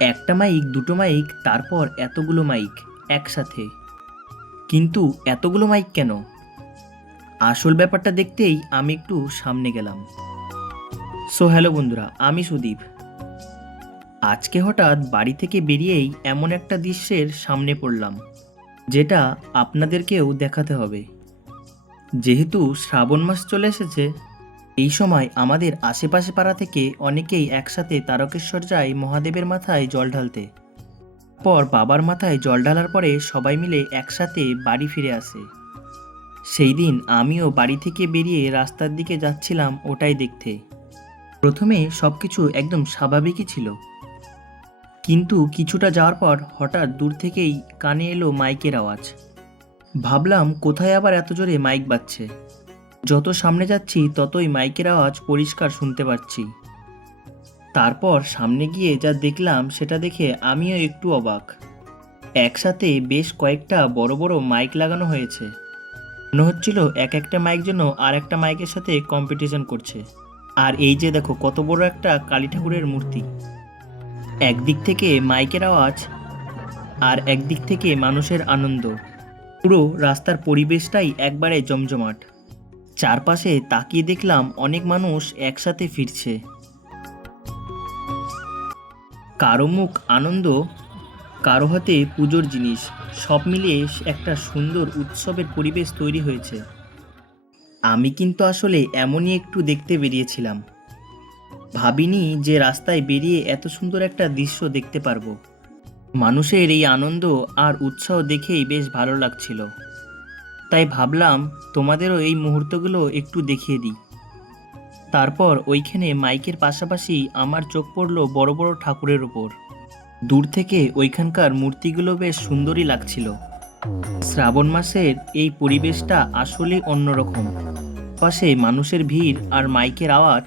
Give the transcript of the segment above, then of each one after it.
একটা মাইক, দুটো মাইক, তারপর এতগুলো মাইক একসাথে। কিন্তু এতগুলো মাইক কেন? আসল ব্যাপারটা দেখতেই আমি একটু সামনে গেলাম। সো হ্যালো বন্ধুরা, আমি সুদীপ। আজকে হঠাৎ বাড়ি থেকে বেরিয়েই এমন একটা দৃশ্যের সামনে পড়লাম, যেটা আপনাদেরকেও দেখাতে হবে। যেহেতু শ্রাবণ মাস চলে এসেছে, এই সময় আমাদের আশেপাশে পাড়া থেকে অনেকেই একসাথে তারকেশ্বর যায় মহাদেবের মাথায় জল ঢালতে। পর বাবার মাথায় জল ঢালার পরে সবাই মিলে একসাথে বাড়ি ফিরে আসে। সেই দিন আমিও বাড়ি থেকে বেরিয়ে রাস্তার দিকে যাচ্ছিলাম ওটাই দেখতে। প্রথমে সব কিছু একদম স্বাভাবিকই ছিল, কিন্তু কিছুটা যাওয়ার পর হঠাৎ দূর থেকেই কানে এলো মাইকের আওয়াজ। ভাবলাম কোথায় আবার এত জোরে মাইক বাজছে। যত সামনে যাচ্ছি ততই মাইকের আওয়াজ পরিষ্কার শুনতে পাচ্ছি। তারপর সামনে গিয়ে যা দেখলাম সেটা দেখে আমিও একটু অবাক। একসাথে বেশ কয়েকটা বড় বড় মাইক লাগানো হয়েছে। মনে হচ্ছিল এক একটা মাইক যেন আর একটা মাইকের সাথে কম্পিটিশন করছে। আর এই যে দেখো কত বড় একটা কালী ঠাকুরের মূর্তি। একদিক থেকে মাইকের আওয়াজ আর একদিক থেকে মানুষের আনন্দ। পুরো রাস্তার পরিবেশটাই একবারে জমজমাট। চারপাশে তাকিয়ে দেখলাম অনেক মানুষ একসাথে ফিরছে। কারো মুখ আনন্দ, কারো হাতে পুজোর জিনিস। সব মিলিয়ে একটা সুন্দর উৎসবের পরিবেশ তৈরি হয়েছে। আমি কিন্তু আসলে এমনই একটু দেখতে বেরিয়েছিলাম। ভাবিনি যে রাস্তায় বেরিয়ে এত সুন্দর একটা দৃশ্য দেখতে পারবো। মানুষের এই আনন্দ আর উৎসাহ দেখেই বেশ ভালো লাগছিল। তাই ভাবলাম তোমাদেরও এই মুহূর্তগুলো একটু দেখিয়ে দিই। তারপর ওইখানে মাইকের পাশাপাশি আমার চোখ পড়লো বড় বড় ঠাকুরের ওপর। দূর থেকে ওইখানকার মূর্তিগুলো বেশ সুন্দরই লাগছিল। শ্রাবণ মাসের এই পরিবেশটা আসলে অন্যরকম। পাশে মানুষের ভিড় আর মাইকের আওয়াজ,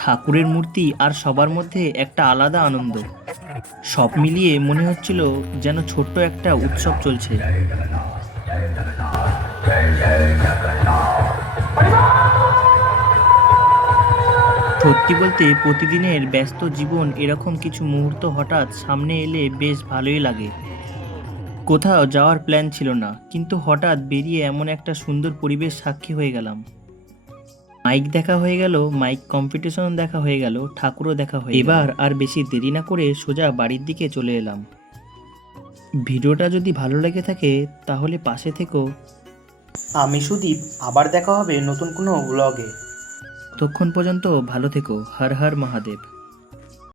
ঠাকুরের মূর্তি আর সবার মধ্যে একটা আলাদা আনন্দ। সব মিলিয়ে মনে হচ্ছিল যেন ছোট্ট একটা উৎসব চলছে। সত্যি বলতে প্রতিদিনের ব্যস্ত জীবন এরকম কিছু মুহূর্ত হঠাৎ সামনে এলে বেশ ভালোই লাগে। কোথাও যাওয়ার প্ল্যান ছিল না, কিন্তু হঠাৎ বেরিয়ে এমন একটা সুন্দর পরিবেশ সাক্ষী হয়ে গেলাম। মাইক দেখা হয়ে গেল, মাইক কম্পিটিশন দেখা হয়ে গেল, ঠাকুরও দেখা হয়ে গেল। এবার আর বেশি দেরি না করে সোজা বাড়ির দিকে চলে এলাম। ভিডিওটা যদি ভালো লেগে থাকে তাহলে পাশে থেকো। আমি সুদীপ, আবার দেখা হবে নতুন কোনো ব্লগে। ততক্ষণ পর্যন্ত ভালো থেকো। হর হর মহাদেব।